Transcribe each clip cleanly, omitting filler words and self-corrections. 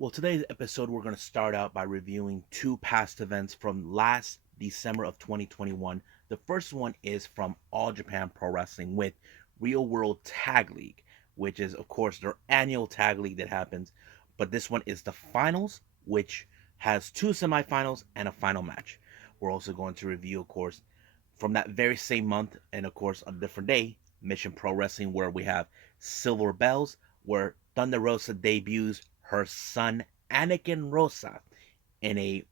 Well, today's episode, we're going to start out by reviewing two past events from last December of 2021. The first one is from All Japan Pro Wrestling with Real World Tag League, which is, of course, their annual tag league that happens. But this one is the finals, which has two semifinals and a final match. We're also going to review, of course, from that very same month, and of course, on a different day, Mission Pro Wrestling, where we have Silver Bells, where Thunder Rosa debuts her son Anakin Rosa in a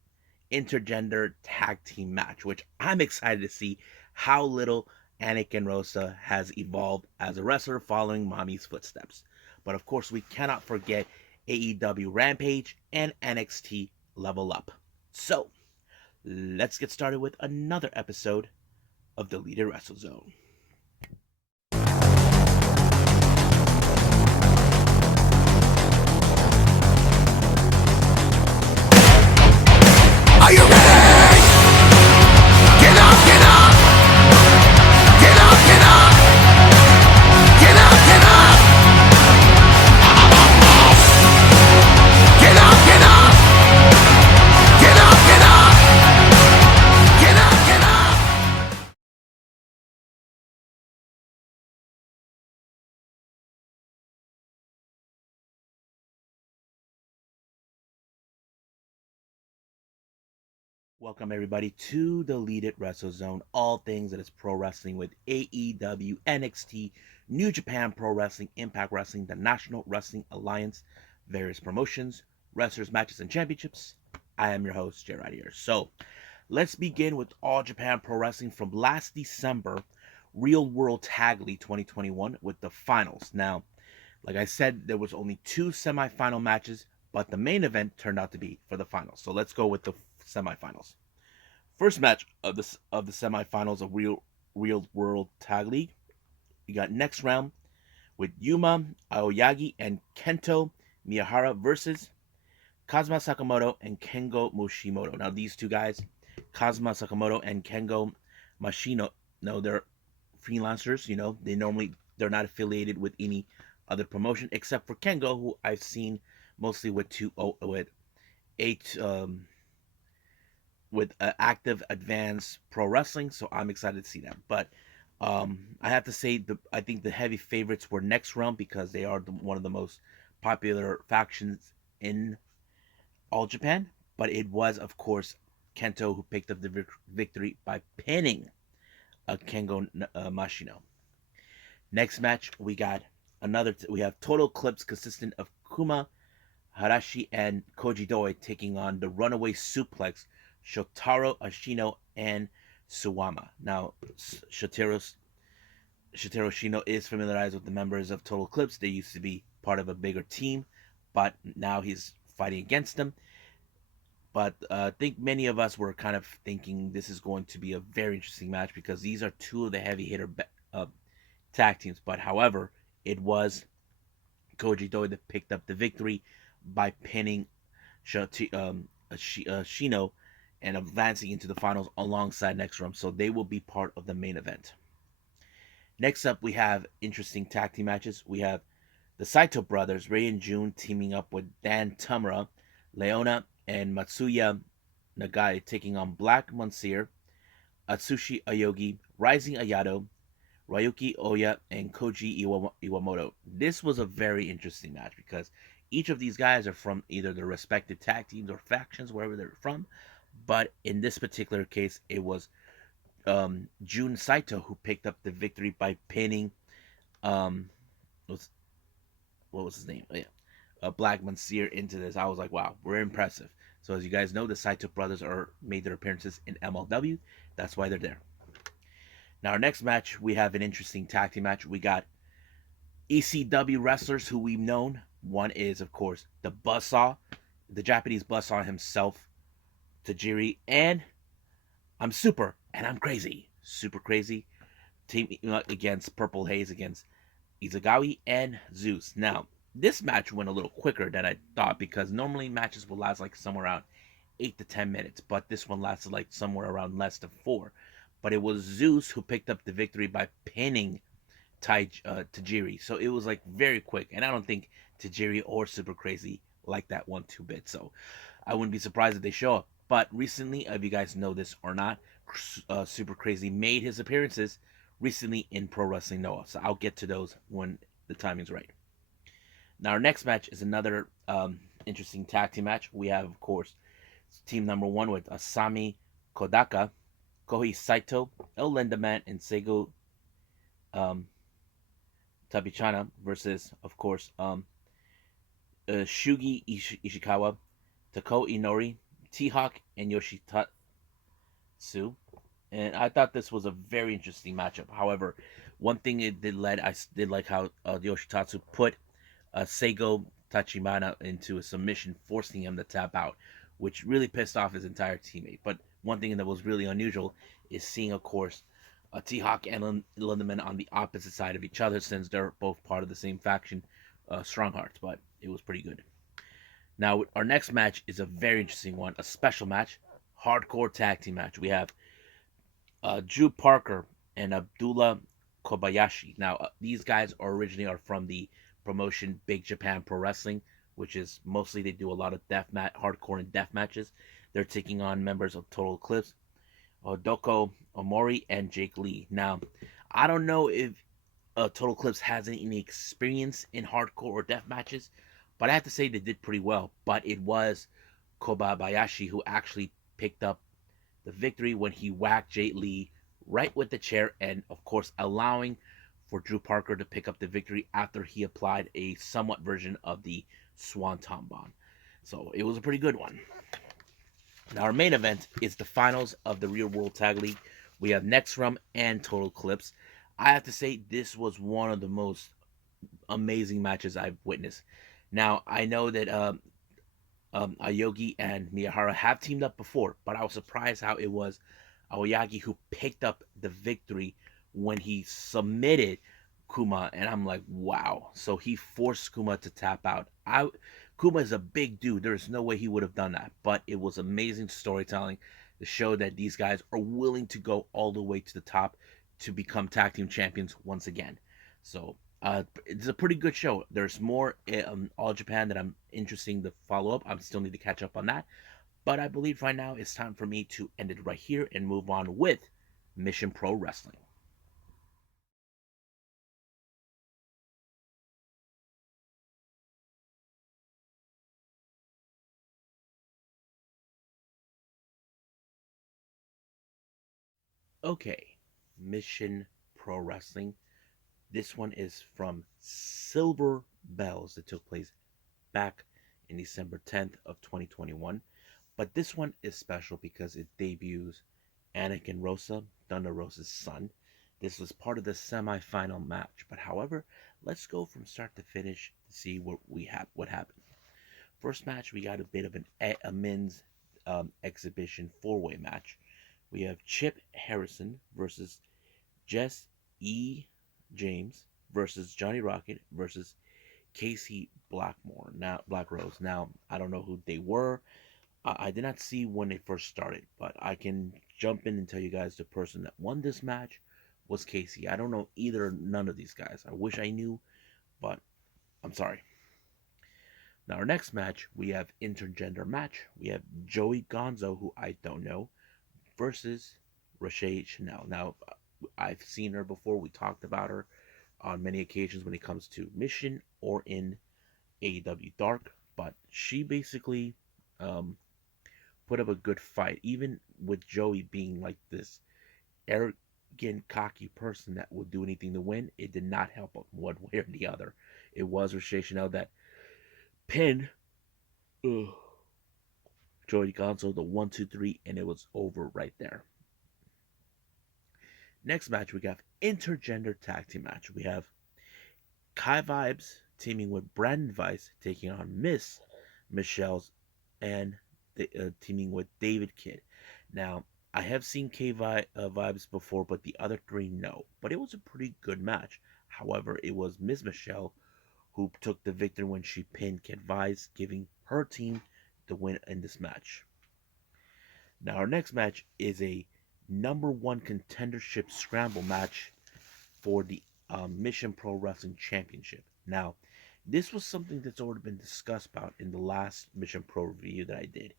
intergender tag team match, which I'm excited to see how little Anakin Rosa has evolved as a wrestler following mommy's footsteps. But of course, we cannot forget AEW Rampage and NXT Level Up. So, let's get started with another episode of Deleted Wrestle Zone. Are you ready? Get up, get up! Get up, get up! Get up, get up! Get up, get up! Get up, get up! Get up, get up! Welcome everybody to Deleted Wrestle Zone, all things that is pro wrestling with AEW, NXT, New Japan Pro Wrestling, Impact Wrestling, the National Wrestling Alliance, various promotions, wrestlers, matches, and championships. I am your host, Gerard here. So, let's begin with All Japan Pro Wrestling from last December, Real World Tag League 2021 with the finals. Now, like I said, there was only two semifinal matches, but the main event turned out to be for the finals. So let's go with the semifinals. First match of the semifinals of Real World Tag League. You got next round with Yuma Aoyagi and Kento Miyahara versus Kazuma Sakamoto and Kengo Moshimoto. Now these two guys, Kazuma Sakamoto and Kengo Mashino, no, they're freelancers. They're not affiliated with any other promotion except for Kengo, who I've seen mostly with eight with active advanced pro wrestling, so I'm excited to see them. But I have to say, I think the heavy favorites were next round because they are one of the most popular factions in all Japan. But it was, of course, Kento who picked up the victory by pinning Kengo Mashino. Next match, we have Total Eclipse consistent of Kuma Harashi and Koji Doi taking on the Runaway Suplex Shotaro Ashino and Suwama. Now, Shotaro Ashino is familiarized with the members of Total Eclipse. They used to be part of a bigger team, but now he's fighting against them. But I think many of us were kind of thinking this is going to be a very interesting match because these are two of the heavy hitter tag teams. But however, it was Koji Doi that picked up the victory by pinning Shino and advancing into the finals alongside next round. So they will be part of the main event. Next up, we have interesting tag team matches. We have the Saito brothers, Rei and Jun, teaming up with Dan Tamura, Leona, and Matsuya Nagai, taking on Black Monsieur, Atsushi Ayogi, Rising Ayato, Ryuki Oya, and Koji Iwamoto. This was a very interesting match because each of these guys are from either their respective tag teams or factions, wherever they're from. But in this particular case, it was Jun Saito who picked up the victory by pinning um, what was his name? Oh, yeah, Black Monsieur into this. I was like, wow, we're impressive. So as you guys know, the Saito brothers made their appearances in MLW. That's why they're there. Now our next match, we have an interesting tag team match. We got ECW wrestlers who we've known. One is, of course, the Buzzsaw, the Japanese Buzzsaw himself, Tajiri, and I'm super and I'm crazy. Super crazy. Team against Purple Haze against Izagawa and Zeus. Now, this match went a little quicker than I thought because normally matches will last like somewhere around 8 to 10 minutes, but this one lasted like somewhere around less than 4. But it was Zeus who picked up the victory by pinning Tajiri. So it was like very quick, and I don't think Tajiri or Super Crazy like that one two bit. So I wouldn't be surprised if they show up. But recently, if you guys know this or not, Super Crazy made his appearances recently in Pro Wrestling Noah. So I'll get to those when the timing's right. Now, our next match is another interesting tag team match. We have, of course, team number one with Asami Kodaka, Kohei Saito, El Lindaman, and Seigo um, Tabichana versus, of course, Shugi Ishikawa, Tako Inori, T-Hawk, and Yoshitatsu. And I thought this was a very interesting matchup. However, one thing it did lead, I did like how Yoshitatsu put Seigo Tachibana into a submission, forcing him to tap out, which really pissed off his entire teammate. But one thing that was really unusual is seeing, of course, T-Hawk and Lindemann on the opposite side of each other, since they're both part of the same faction, Strong Hearts. But it was pretty good. Now, our next match is a very interesting one, a special match, hardcore tag team match. We have Drew Parker and Abdullah Kobayashi. Now, these guys originally are from the promotion Big Japan Pro Wrestling, which is mostly they do a lot of hardcore and death matches. They're taking on members of Total Eclipse, Doko Omori, and Jake Lee. Now, I don't know if Total Eclipse has any experience in hardcore or death matches, but I have to say they did pretty well. But it was Kobayashi who actually picked up the victory when he whacked Jay Lee right with the chair, and of course allowing for Drew Parker to pick up the victory after he applied a somewhat version of the Swanton Bomb. So it was a pretty good one. Now our main event is the finals of the Real World Tag League. We have Nextrum and Total Eclipse. I have to say this was one of the most amazing matches I've witnessed. Now I know that Aoyagi and Miyahara have teamed up before, but I was surprised how it was Aoyagi who picked up the victory when he submitted Kuma, and I'm like, wow. So he forced Kuma to tap out. Kuma is a big dude. There's no way he would have done that, but it was amazing storytelling to show that these guys are willing to go all the way to the top to become tag team champions once again. So it's a pretty good show. There's more All Japan that I'm interested to follow up. I still need to catch up on that. But I believe right now it's time for me to end it right here and move on with Mission Pro Wrestling. Okay, Mission Pro Wrestling. This one is from Silver Bells that took place back in December 10th of 2021. But this one is special because it debuts Anakin Rosa, Thunder Rosa's son. This was part of the semi-final match. But however, let's go from start to finish to see what happened. First match, we got a bit of a men's exhibition four-way match. We have Chip Harrison versus Jess E. James versus Johnny Rocket versus Casey Blackmore. Now Black Rose. Now I don't know who they were. I did not see when they first started, but I can jump in and tell you guys the person that won this match was Casey. I don't know none of these guys. I wish I knew, but I'm sorry. Now our next match, we have intergender match. We have Joey Gonzo, who I don't know, versus Rochelle Chanel. Now I've seen her before. We talked about her on many occasions when it comes to Mission or in AEW Dark, but she basically put up a good fight, even with Joey being like this arrogant, cocky person that would do anything to win. It did not help him one way or the other. It was Rochelle Chanel that pinned Joey Gonzo the 1, 2, 3, and it was over right there. Next match, we got intergender tag team match. We have Kai Vibes teaming with Brandon Vice, taking on Miss Michelle's and teaming with David Kidd. Now, I have seen Vibes before, but the other three no. But it was a pretty good match. However, it was Miss Michelle who took the victory when she pinned Kid Vibes, giving her team the win in this match. Now, our next match is a number one contendership scramble match for the Mission Pro Wrestling Championship. Now, This was something that's already been discussed about in the last Mission Pro review that I did.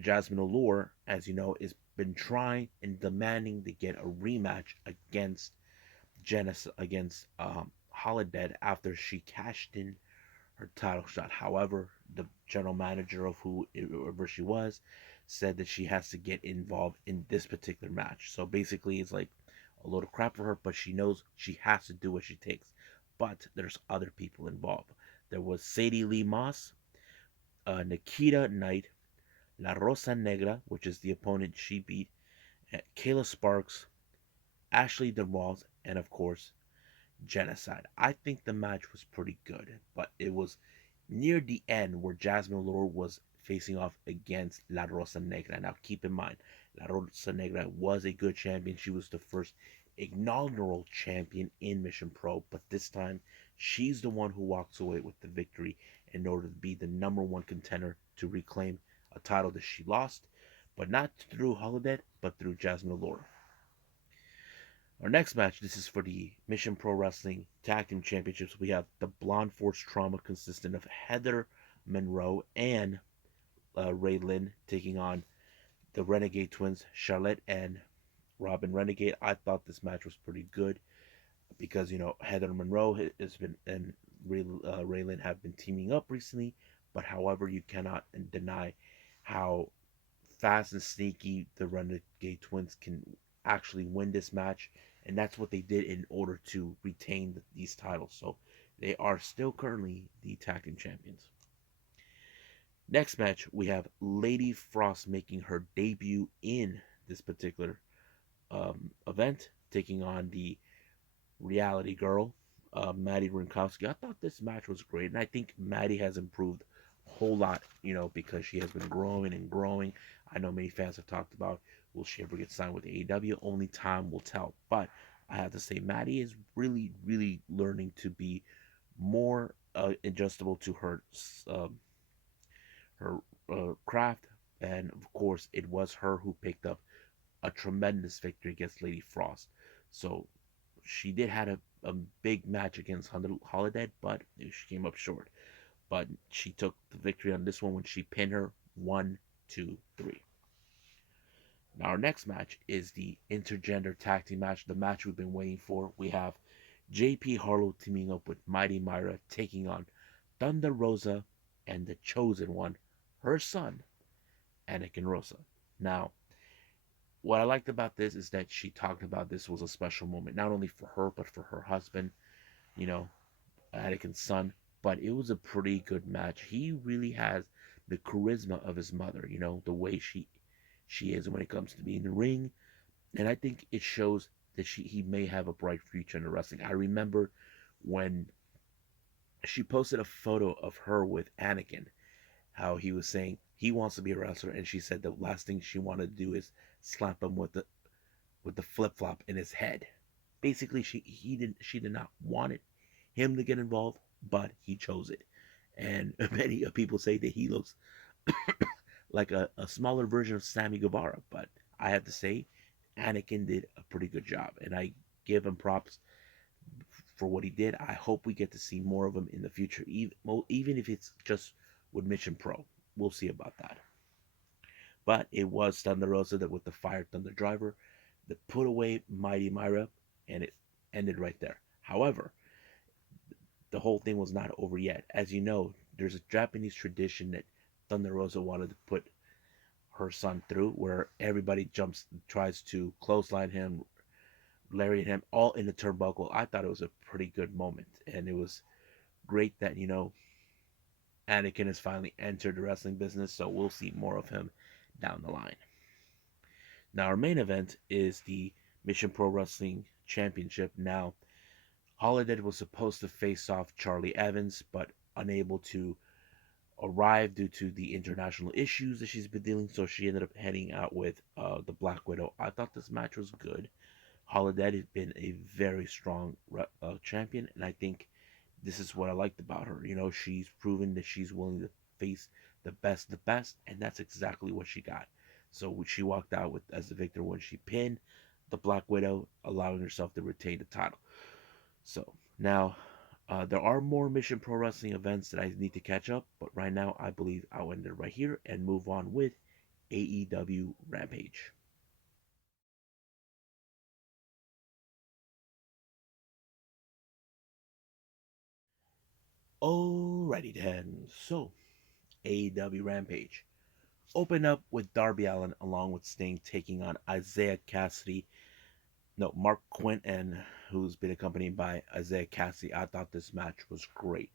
Jasmine Allure, as you know, has been trying and demanding to get a rematch against against Holiday after she cashed in her title shot. However, the general manager of whoever she was said that she has to get involved in this particular match. So basically, it's like a load of crap for her, but she knows she has to do what she takes. But there's other people involved. There was Sadie Lee Moss, Nikita Knight, La Rosa Negra, which is the opponent she beat, Kayla Sparks, Ashley DeWalls, and of course Genocide. I think the match was pretty good, but it was near the end where Jasmine Allure was facing off against La Rosa Negra. Now, keep in mind, La Rosa Negra was a good champion. She was the first inaugural champion in Mission Pro, but this time she's the one who walks away with the victory in order to be the number one contender to reclaim a title that she lost, but not through Holiday, but through Jasmine Allure. Our next match, this is for the Mission Pro Wrestling Tag Team Championships. We have the Blonde Force Trauma consisting of Heather Monroe and Ray Lynn taking on the Renegade Twins, Charlotte and Robin Renegade. I thought this match was pretty good because, you know, Heather Monroe has been and Ray Lynn have been teaming up recently, but however, you cannot deny how fast and sneaky the Renegade Twins can actually win this match, and that's what they did in order to retain these titles. So they are still currently the tag team champions. Next match, we have Lady Frost making her debut in this particular event, taking on the Reality Girl, Maddie Rinkowski. I thought this match was great, and I think Maddie has improved a whole lot, you know, because she has been growing and growing. I know many fans have talked about will she ever get signed with AEW? Only time will tell. But I have to say, Maddie is really, really learning to be more adjustable to her craft, and of course, it was her who picked up a tremendous victory against Lady Frost. So she did had a big match against Holiday, but she came up short. But she took the victory on this one when she pinned her 1, 2, 3. Now our next match is the intergender tag team match, the match we've been waiting for. We have JP Harlow teaming up with Mighty Myra, taking on Thunder Rosa and the chosen one, her son, Anakin Rosa. Now, what I liked about this is that she talked about this was a special moment, not only for her, but for her husband, you know, Anakin's son. But it was a pretty good match. He really has the charisma of his mother, you know, the way she is when it comes to being in the ring. And I think it shows that he may have a bright future in the wrestling. I remember when she posted a photo of her with Anakin, how he was saying he wants to be a wrestler, and she said the last thing she wanted to do is slap him with the flip flop in his head. Basically, she did not want him to get involved, but he chose it. And many people say that he looks like a smaller version of Sammy Guevara, but I have to say, Anakin did a pretty good job, and I give him props for what he did. I hope we get to see more of him in the future, even if it's just with Mission Pro. We'll see about that. But it was Thunder Rosa that with the Fire Thunder driver that put away Mighty Myra, and it ended right there. However, the whole thing was not over yet. As you know, there's a Japanese tradition that Thunder Rosa wanted to put her son through, where everybody tries to clothesline him, lariat him, all in the turnbuckle. I thought it was a pretty good moment, and it was great that, you know, Anakin has finally entered the wrestling business, so we'll see more of him down the line. Now, our main event is the Mission Pro Wrestling Championship. Now, Holiday was supposed to face off Charlie Evans, but unable to arrive due to the international issues that she's been dealing, so she ended up heading out with the Black Widow. I thought this match was good. Holiday has been a very strong champion, and I think this is what I liked about her. You know, she's proven that she's willing to face the best, and that's exactly what she got. So she walked out with as the victor when she pinned the Black Widow, allowing herself to retain the title. So now There are more Mission Pro Wrestling events that I need to catch up, but right now I believe I'll end it right here and move on with AEW Rampage. Alrighty then. So, AEW Rampage. Open up with Darby Allin along with Sting taking on Isaiah Cassidy. No, Mark Quinn, and who's been accompanied by Isaiah Cassidy. I thought this match was great.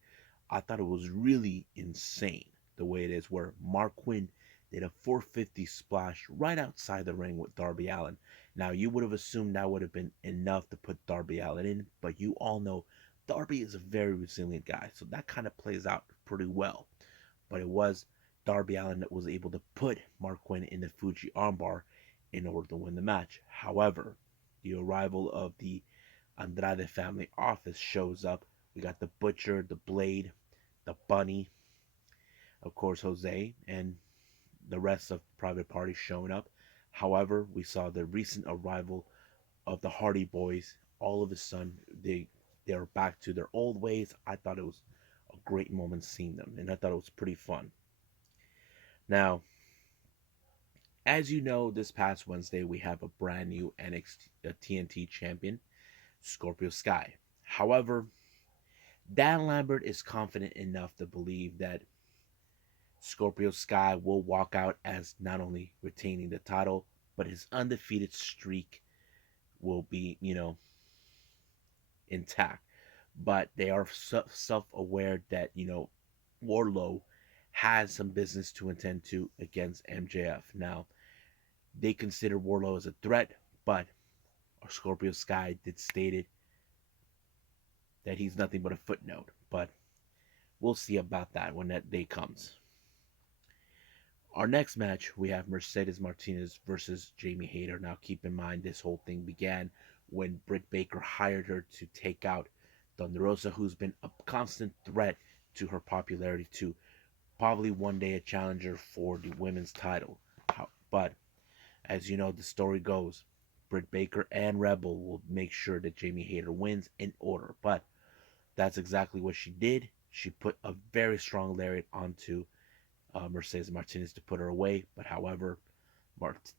I thought it was really insane the way it is, where Mark Quinn did a 450 splash right outside the ring with Darby Allin. Now, you would have assumed that would have been enough to put Darby Allin in, but you all know Darby is a very resilient guy, so that kind of plays out pretty well. But it was Darby Allin that was able to put Mark Quinn in the Fuji armbar in order to win the match. However, the arrival of the Andrade family office shows up. We got the Butcher, the Blade, the Bunny, of course, Jose, and the rest of Private Party showing up. However, we saw the recent arrival of the Hardy Boys. All of a sudden, they're back to their old ways. I thought it was a great moment seeing them, and I thought it was pretty fun. Now, as you know, this past Wednesday we have a brand new NXT TNT champion, Scorpio Sky. However, Dan Lambert is confident enough to believe that Scorpio Sky will walk out as not only retaining the title, but his undefeated streak will be, intact. But they are self aware that, Warlow has some business to attend to against MJF. Now, they consider Warlow as a threat, but Scorpio Sky did stated that he's nothing but a footnote. But we'll see about that when that day comes. Our next match, we have Mercedes Martinez versus Jamie Hayter. Now, keep in mind, this whole thing began when Britt Baker hired her to take out Thunder Rosa, who's been a constant threat to her popularity, to probably one day a challenger for the women's title. But as you know, the story goes, Britt Baker and Rebel will make sure that Jamie Hayter wins in order. But that's exactly what she did. She put a very strong lariat onto Mercedes Martinez to put her away. But however,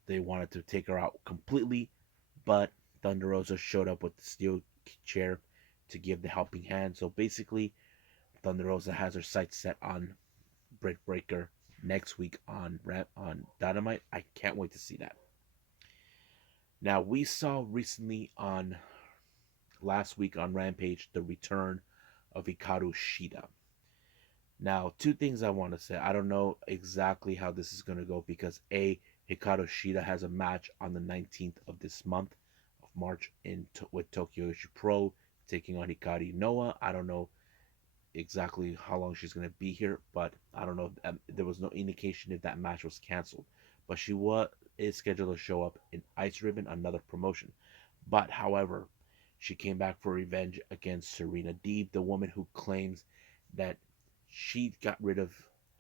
they wanted to take her out completely. But Thunder Rosa showed up with the steel chair to give the helping hand. So basically, Thunder Rosa has her sights set on Britt Baker next week on Dynamite. I can't wait to see that. Now, we saw recently on last week on Rampage the return of Hikaru Shida. Now, two things I want to say. I don't know exactly how this is going to go because Hikaru Shida has a match on the 19th of this month of March with Tokyo Pro taking on Hikari Noah. I don't know exactly how long she's going to be here, but I don't know. There was no indication if that match was canceled, but is scheduled to show up in Ice Ribbon, another promotion. But however, she came back for revenge against Serena Deeb, the woman who claims that she got rid of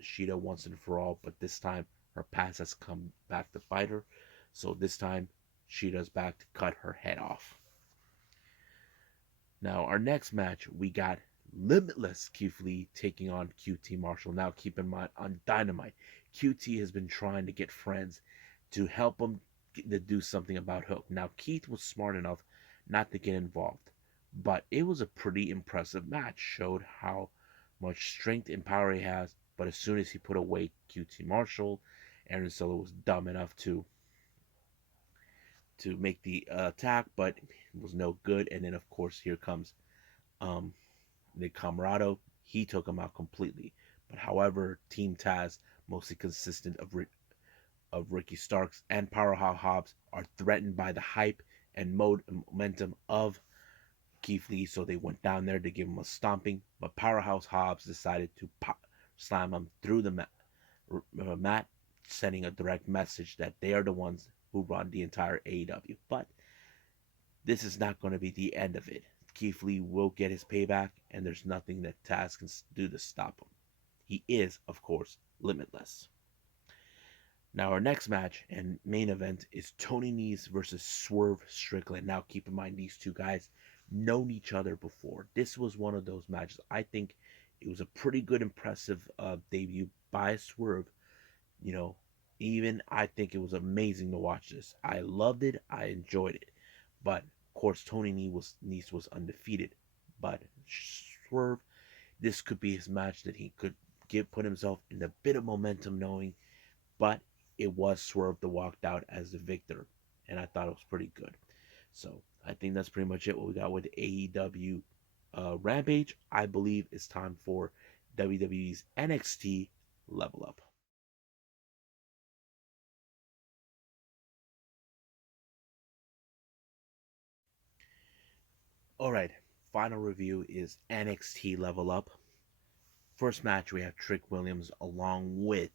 Shida once and for all, but this time her past has come back to bite her. So this time Shida's back to cut her head off. Now, our next match, we got Limitless Keith Lee taking on QT Marshall. Now, keep in mind, on Dynamite, QT has been trying to get friends to help him to do something about Hook. Now, Keith was smart enough not to get involved, but it was a pretty impressive match. Showed how much strength and power he has, but as soon as he put away QT Marshall, Aaron Solo was dumb enough to make the attack, but it was no good. And then, of course, here comes um, Nick Camarado. He took him out completely. But however, Team Taz, mostly consistent of Ricky Starks and Powerhouse Hobbs, are threatened by the hype and momentum of Keith Lee, so they went down there to give him a stomping. But Powerhouse Hobbs decided to slam him through the mat, sending a direct message that they are the ones who run the entire AEW. But this is not going to be the end of it. Keith Lee will get his payback, and there's nothing that Taz can do to stop him. He is, of course, limitless. Now, our next match and main event is Tony Nese versus Swerve Strickland. Now, keep in mind, these two guys known each other before. This was one of those matches. I think it was a pretty good, impressive debut by Swerve. You know, even I think it was amazing to watch this. I loved it. I enjoyed it. But of course, Tony Nese was undefeated. But Swerve, this could be his match that he could put himself in a bit of momentum, knowing. But it was Swerve that walked out as the victor, and I thought it was pretty good. So I think that's pretty much it. What we got with AEW Rampage. I believe it's time for WWE's NXT Level Up. All right, final review is NXT Level Up. First match, we have Trick Williams along with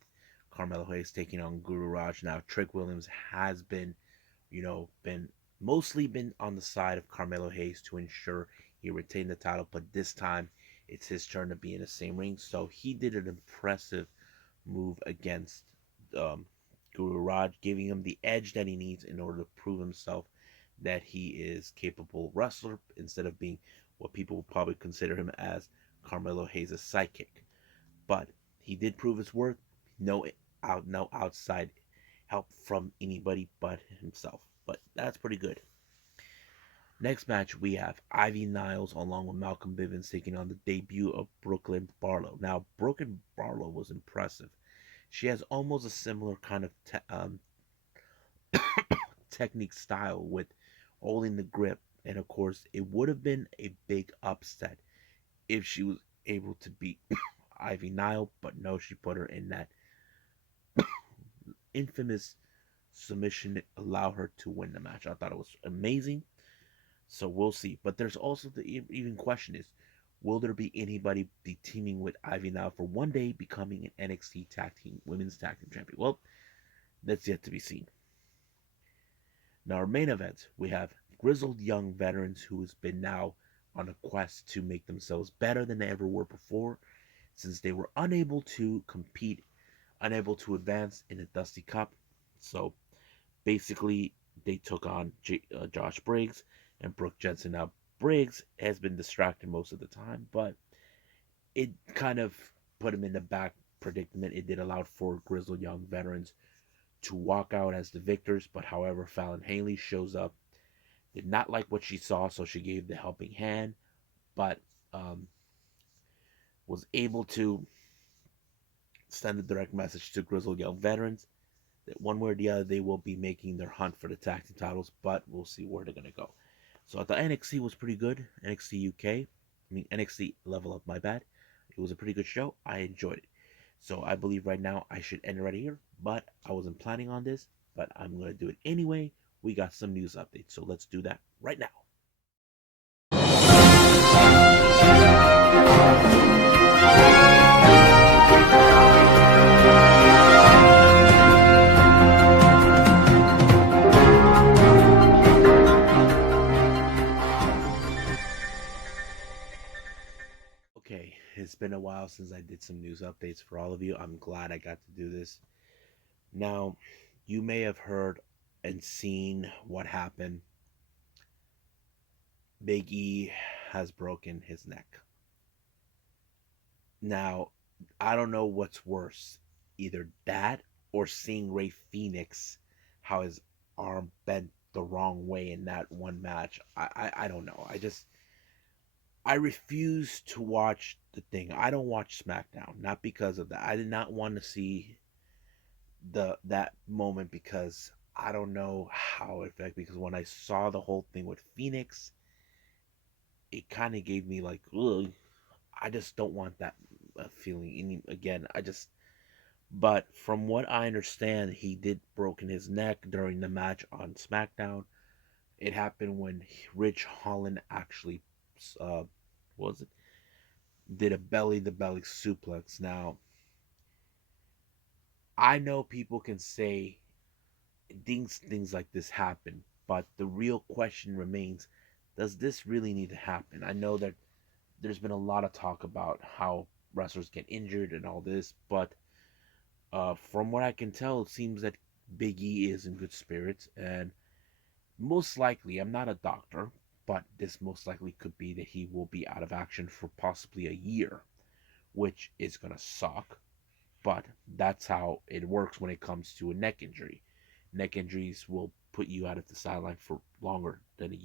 Carmelo Hayes taking on Guru Raj. Now, Trick Williams has been, been mostly been on the side of Carmelo Hayes to ensure he retained the title, but this time it's his turn to be in the same ring. So he did an impressive move against um, Guru Raj, giving him the edge that he needs in order to prove himself that he is capable wrestler instead of being what people would probably consider him as Carmelo Hayes' sidekick. But he did prove his worth. No outside help from anybody but himself. But that's pretty good. Next match we have Ivy Niles along with Malcolm Bivens taking on the debut of Brooklyn Barlow. Now Brooklyn Barlow was impressive. She has almost a similar kind of technique style with holding the grip, and of course it would have been a big upset if she was able to beat Ivy Nile, but no, she put her in that infamous submission that allowed her to win the match. I thought it was amazing. So we'll see. But there's also the even question is, will there be anybody be teaming with Ivy Nile for one day becoming an NXT Women's Tag Team Champion? Well, that's yet to be seen. Now our main event, we have grizzled young veterans who has been now on a quest to make themselves better than they ever were before, since they were unable to compete, unable to advance in the Dusty Cup. So basically, they took on Josh Briggs and Brooke Jensen. Now, Briggs has been distracted most of the time, but it kind of put him in the back predicament. It did allow for grizzled young veterans to walk out as the victors, but however, Fallon Haley shows up, did not like what she saw, so she gave the helping hand, but um, was able to send a direct message to grizzled young veterans that one way or the other they will be making their hunt for the tag team titles, but we'll see where they're gonna go. So I thought NXT was pretty good. NXT UK, NXT Level Up, my bad. It was a pretty good show. I enjoyed it. So I believe right now I should end it right here, but I wasn't planning on this, but I'm gonna do it anyway. We got some news updates, so let's do that right now. Okay, it's been a while since I did some news updates for all of you. I'm glad I got to do this. Now, you may have heard and seen what happened. Big E has broken his neck. Now, I don't know what's worse, either that or seeing Ray Phoenix, how his arm bent the wrong way in that one match. I don't know. I refuse to watch the thing. I don't watch SmackDown, not because of that. I did not want to see that moment because I don't know how it affected. Because when I saw the whole thing with Phoenix, it kind of gave me like, ugh, I just don't want that feeling again. But from what I understand, he did broken his neck during the match on SmackDown. It happened when Rich Holland actually, uh, was it, did a belly to belly suplex. Now, I know people can say things like this happen, but the real question remains: does this really need to happen? I know that there's been a lot of talk about how wrestlers get injured and all this, but from what I can tell, it seems that Big E is in good spirits, and most likely, I'm not a doctor, but this most likely could be that he will be out of action for possibly a year, which is going to suck. But that's how it works when it comes to a neck injury. Neck injuries will put you out of the sideline for longer than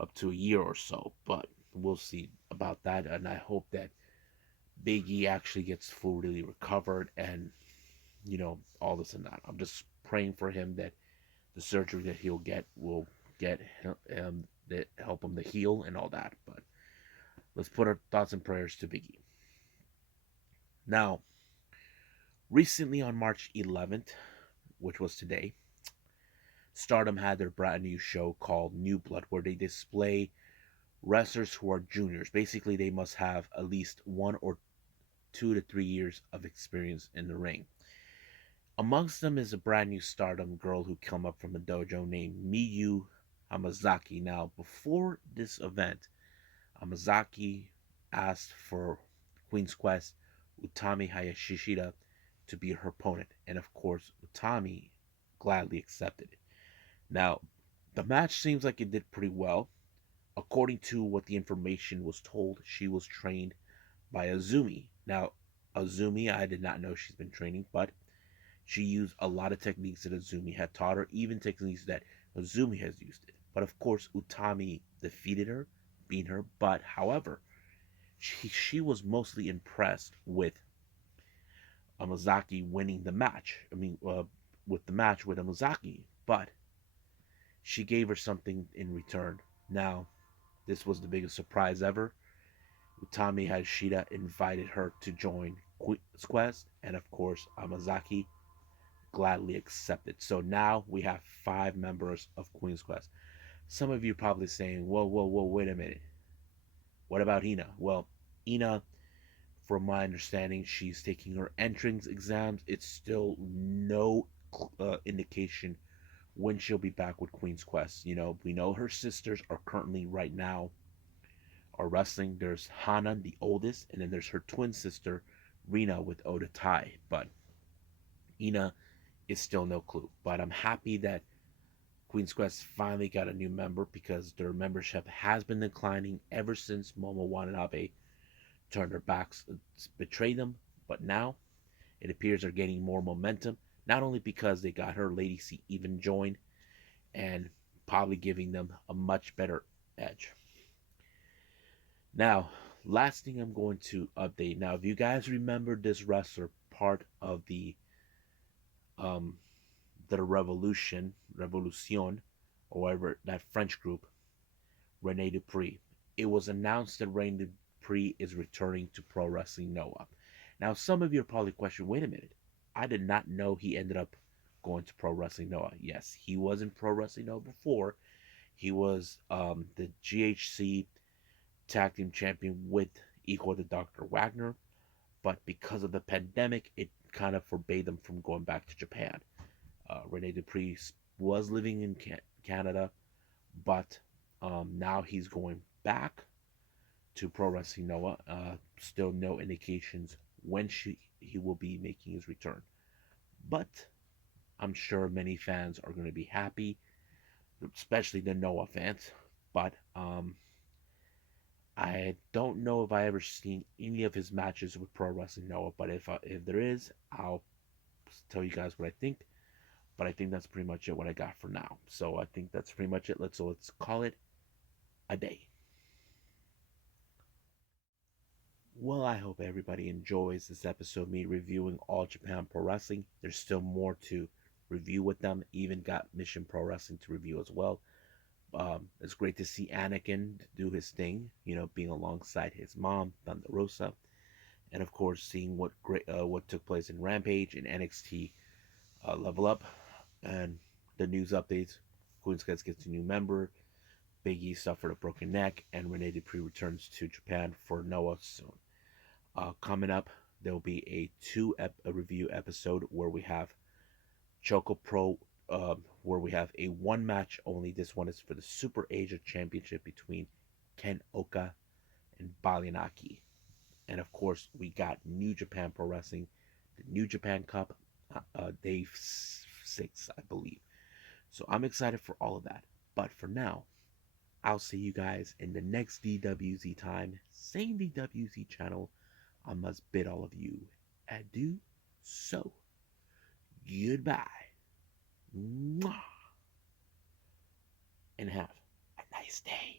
up to a year or so. But we'll see about that, and I hope that Big E actually gets fully recovered and all this and that. I'm just praying for him that the surgery that he'll get will get him that help him to heal and all that. But let's put our thoughts and prayers to Big E. Now, recently on March 11th, which was today, Stardom had their brand new show called New Blood, where they display wrestlers who are juniors. Basically, they must have at least 1 or 2 to 3 years of experience in the ring. Amongst them is a brand new Stardom girl who come up from the dojo named Miyu Hamazaki. Now, before this event, Hamazaki asked for Queen's Quest Utami Hayashishida to be her opponent, and of course, Utami gladly accepted it. Now, the match seems like it did pretty well. According to what the information was told, she was trained by Azumi. Now, Azumi, I did not know she's been training, but she used a lot of techniques that Azumi had taught her, even techniques that Azumi has used it. But of course, Utami defeated her, beat her. But however, she was mostly impressed with Amazaki winning the match. With the match with Amazaki, but she gave her something in return. Now, this was the biggest surprise ever. Utami Hashida invited her to join Queen's Quest, and of course, Amazaki gladly accepted. So now we have 5 members of Queen's Quest. Some of you are probably saying, whoa, whoa, whoa, wait a minute. What about Ina? Well, Ina, from my understanding, she's taking her entrance exams. It's still no indication when she'll be back with Queen's Quest. We know her sisters are currently right now are wrestling. There's Hana, the oldest, and then there's her twin sister, Rina, with Oda Tai. But Ina is still no clue. But I'm happy that Queen's Quest finally got a new member because their membership has been declining ever since Momo Watanabe turned their backs, betrayed them. But now it appears they're gaining more momentum, not only because they got her Lady C even joined and probably giving them a much better edge. Now, last thing I'm going to update. Now, if you guys remember this wrestler, part of um, the Revolution, or whatever, that French group, Renee Dupree. It was announced that Renee Dupree is returning to Pro Wrestling Noah. Now, some of you are probably questioning, wait a minute, I did not know he ended up going to Pro Wrestling Noah. Yes, he was in Pro Wrestling Noah before. He was the GHC Tag Team Champion with equal to Dr. Wagner, but because of the pandemic, it kind of forbade them from going back to Japan. Rene Dupree was living in Canada, but now he's going back to Pro Wrestling Noah. Still no indications when he will be making his return, but I'm sure many fans are going to be happy, especially the Noah fans. But I don't know if I ever seen any of his matches with Pro Wrestling Noah, but if there is, I'll tell you guys what I think. But I think that's pretty much it what I got for now. So I think that's pretty much it. Let's call it a day. Well, I hope everybody enjoys this episode of me reviewing All Japan Pro Wrestling. There's still more to review with them. Even got Mission Pro Wrestling to review as well. It's great to see Anakin do his thing, being alongside his mom, Thunder Rosa, and of course seeing what took place in Rampage and NXT Level Up, and the news updates. Queen's Quest gets a new member. Big E suffered a broken neck, and Rene Dupree returns to Japan for Noah soon. Coming up, there will be a review episode where we have Choco Pro, where we have a one match only. This one is for the Super Asia Championship between Ken Oka and Balianaki. And of course, we got New Japan Pro Wrestling, the New Japan Cup, day 6, I believe. So I'm excited for all of that. But for now, I'll see you guys in the next DWZ time, same DWZ channel. I must bid all of you adieu. So, goodbye. Mwah. And have a nice day.